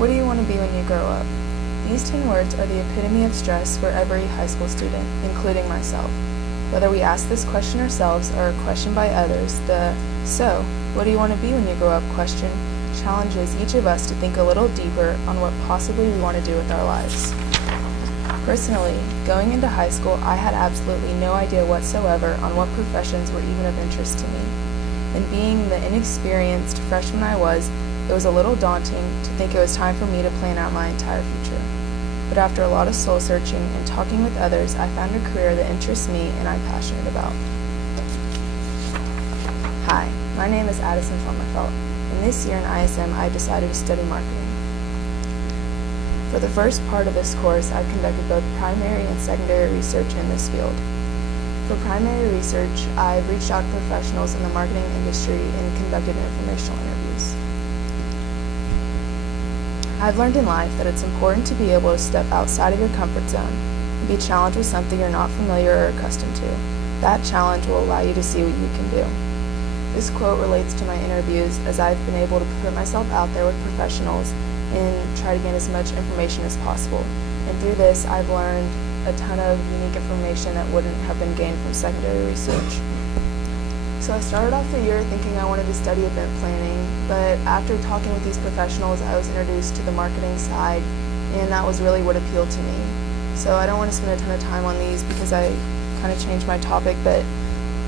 What do you want to be when you grow up? These 10 words are the epitome of stress for every high school student, including myself. Whether we ask this question ourselves or a question by others, the "so, what do you want to be when you grow up?" question challenges each of us to think a little deeper on what possibly we want to do with our lives. Personally, going into high school, I had absolutely no idea whatsoever on what professions were even of interest to me. And being the inexperienced freshman I was, it was a little daunting to think it was time for me to plan out my entire future. But after a lot of soul searching and talking with others, I found a career that interests me and I'm passionate about. Hi, my name is Addison F. and this year in ISM I decided to study marketing. For the first part of this course, I've conducted both primary and secondary research in this field. For primary research, I've reached out to professionals in the marketing industry and conducted informational interviews. I've learned in life that it's important to be able to step outside of your comfort zone and be challenged with something you're not familiar or accustomed to. That challenge will allow you to see what you can do. This quote relates to my interviews, as I've been able to put myself out there with professionals and try to gain as much information as possible. And through this, I've learned a ton of unique information that wouldn't have been gained from secondary research. So I started off the year thinking I wanted to study event planning, but after talking with these professionals, I was introduced to the marketing side, and that was really what appealed to me. So I don't want to spend a ton of time on these because I kind of changed my topic, but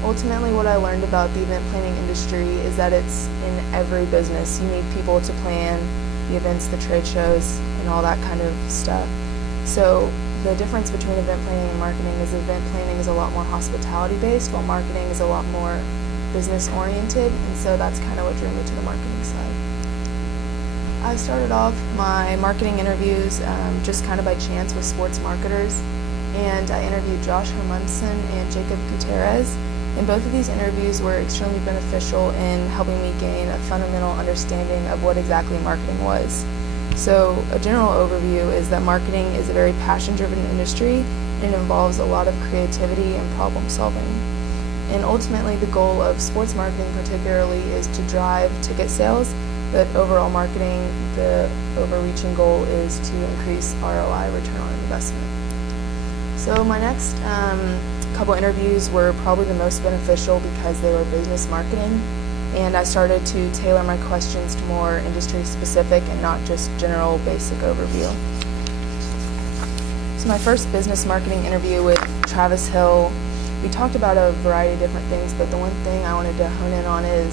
ultimately what I learned about the event planning industry is that it's in every business. You need people to plan the events, the trade shows, and all that kind of stuff. So the difference between event planning and marketing is event planning is a lot more hospitality based, while marketing is a lot more business oriented, and so that's kind of what drew me to the marketing side. I started off my marketing interviews just kind of by chance with sports marketers, and I interviewed Josh Hermanson and Jacob Gutierrez, and both of these interviews were extremely beneficial in helping me gain a fundamental understanding of what exactly marketing was. So a general overview is that marketing is a very passion-driven industry, and it involves a lot of creativity and problem solving. And ultimately the goal of sports marketing particularly is to drive ticket sales, but overall marketing, the overreaching goal is to increase ROI, return on investment. So my next couple interviews were probably the most beneficial because they were business marketing, and I started to tailor my questions to more industry specific and not just general basic overview. So my first business marketing interview with Travis Hill, we talked about a variety of different things, but the one thing I wanted to hone in on is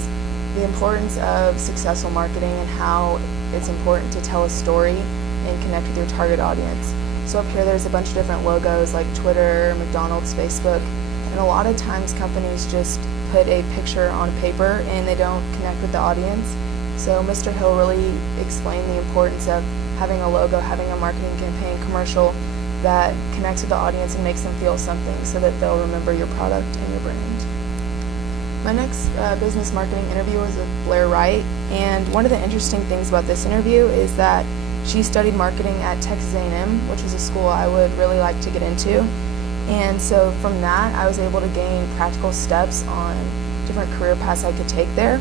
the importance of successful marketing and how it's important to tell a story and connect with your target audience. So up here there's a bunch of different logos like Twitter, McDonald's, Facebook, and a lot of times companies just put a picture on paper and they don't connect with the audience. So Mr. Hill really explained the importance of having a logo, having a marketing campaign commercial that connects with the audience and makes them feel something so that they'll remember your product and your brand. My next business marketing interview was with Blair Wright, and one of the interesting things about this interview is that she studied marketing at Texas A&M, which is a school I would really like to get into. And so from that, I was able to gain practical steps on different career paths I could take there.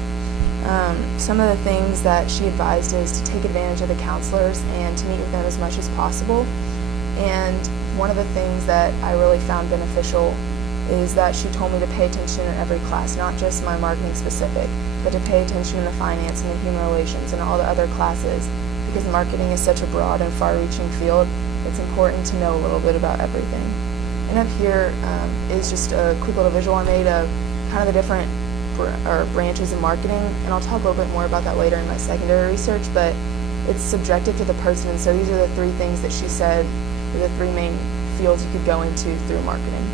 Some of the things that she advised is to take advantage of the counselors and to meet with them as much as possible. And one of the things that I really found beneficial is that she told me to pay attention in every class, not just my marketing specific, but to pay attention in the finance and the human relations and all the other classes, because marketing is such a broad and far-reaching field. It's important to know a little bit about everything. And up here is just a quick little visual I made of kind of the different branches in marketing, and I'll talk a little bit more about that later in my secondary research, but it's subjective to the person, and so these are the three things that she said are the three main fields you could go into through marketing.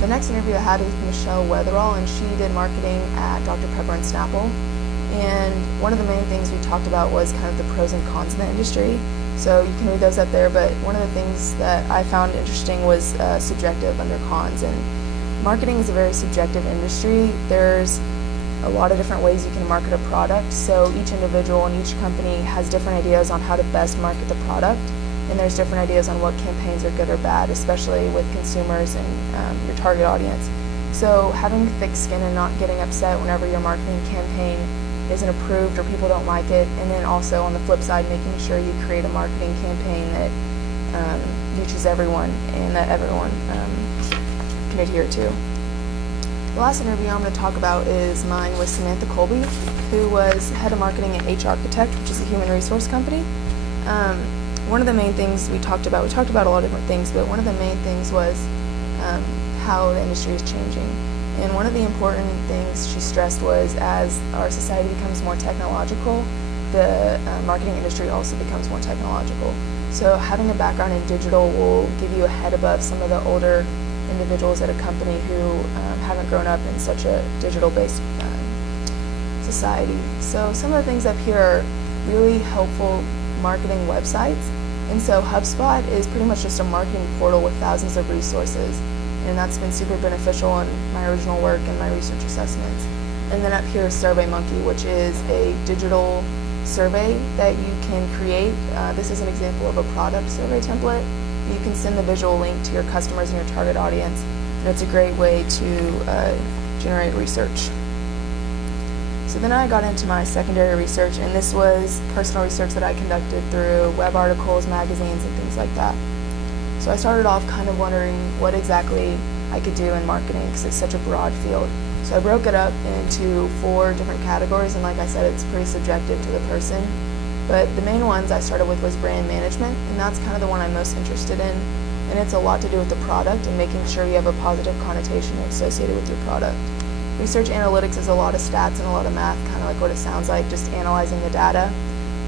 The next interview I had was with Michelle Weatherall, and she did marketing at Dr. Pepper and Snapple. And one of the main things we talked about was kind of the pros and cons in the industry. So you can read those up there, but one of the things that I found interesting was subjective under cons. And marketing is a very subjective industry. There's a lot of different ways you can market a product. So each individual and each company has different ideas on how to best market the product. And there's different ideas on what campaigns are good or bad, especially with consumers and your target audience. So having thick skin and not getting upset whenever your marketing campaign isn't approved or people don't like it, and then also on the flip side, making sure you create a marketing campaign that reaches everyone and that everyone can adhere to. The last interview I'm going to talk about is mine with Samantha Colby, who was head of marketing at H Architect, which is a human resource company. One of the main things we talked about a lot of different things, but one of the main things was how the industry is changing. And one of the important things she stressed was as our society becomes more technological, the marketing industry also becomes more technological. So having a background in digital will give you a head above some of the older individuals at a company who haven't grown up in such a digital-based society. So some of the things up here are really helpful marketing websites. And so HubSpot is pretty much just a marketing portal with thousands of resources. And that's been super beneficial in my original work and my research assessments. And then up here is SurveyMonkey, which is a digital survey that you can create. This is an example of a product survey template. You can send the visual link to your customers and your target audience, and it's a great way to generate research. So then I got into my secondary research, and this was personal research that I conducted through web articles, magazines, and things like that. So I started off kind of wondering what exactly I could do in marketing because it's such a broad field. So I broke it up into 4 different categories, and like I said, it's pretty subjective to the person. But the main ones I started with was brand management, and that's kind of the one I'm most interested in. And it's a lot to do with the product and making sure you have a positive connotation associated with your product. Research analytics is a lot of stats and a lot of math, kind of like what it sounds like, just analyzing the data.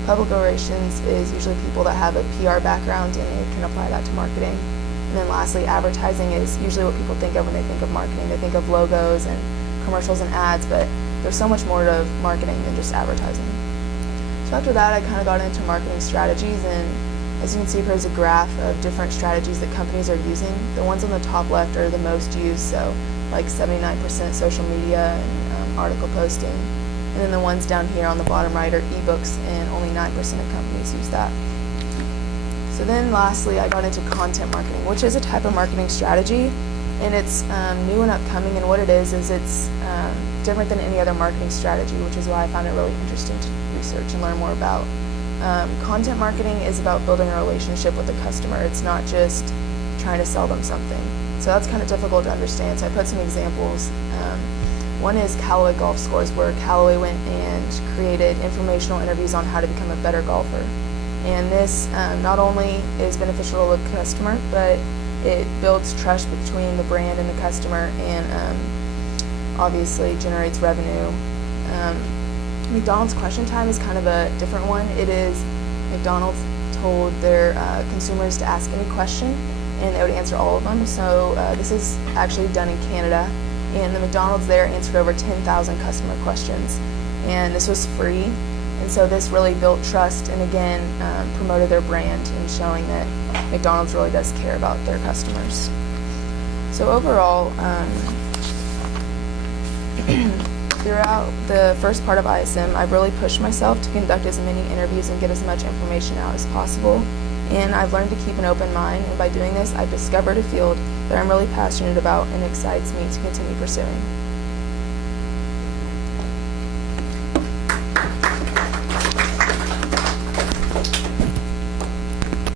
Public relations is usually people that have a PR background and they can apply that to marketing. And then lastly, advertising is usually what people think of when they think of marketing. They think of logos and commercials and ads, but there's so much more to marketing than just advertising. So after that, I kind of got into marketing strategies, and as you can see, here's a graph of different strategies that companies are using. The ones on the top left are the most used, so like 79% social media and article posting. And then the ones down here on the bottom right are ebooks, and only 9% of companies use that. So then lastly, I got into content marketing, which is a type of marketing strategy, and it's new and upcoming, and what it is it's different than any other marketing strategy, which is why I found it really interesting to research and learn more about. Content marketing is about building a relationship with the customer. It's not just trying to sell them something. So that's kind of difficult to understand, so I put some examples. One is Callaway Golf Scores, where Callaway went and created informational interviews on how to become a better golfer. And this not only is beneficial to the customer, but it builds trust between the brand and the customer, and obviously generates revenue. McDonald's Question Time is kind of a different one. It is McDonald's told their consumers to ask any question, and they would answer all of them. So this is actually done in Canada, and the McDonald's there answered over 10,000 customer questions, and this was free. And so this really built trust and again promoted their brand and showing that McDonald's really does care about their customers. So overall, throughout the first part of ISM, I've really pushed myself to conduct as many interviews and get as much information out as possible. And I've learned to keep an open mind, and by doing this, I've discovered a field that I'm really passionate about and excites me to continue pursuing.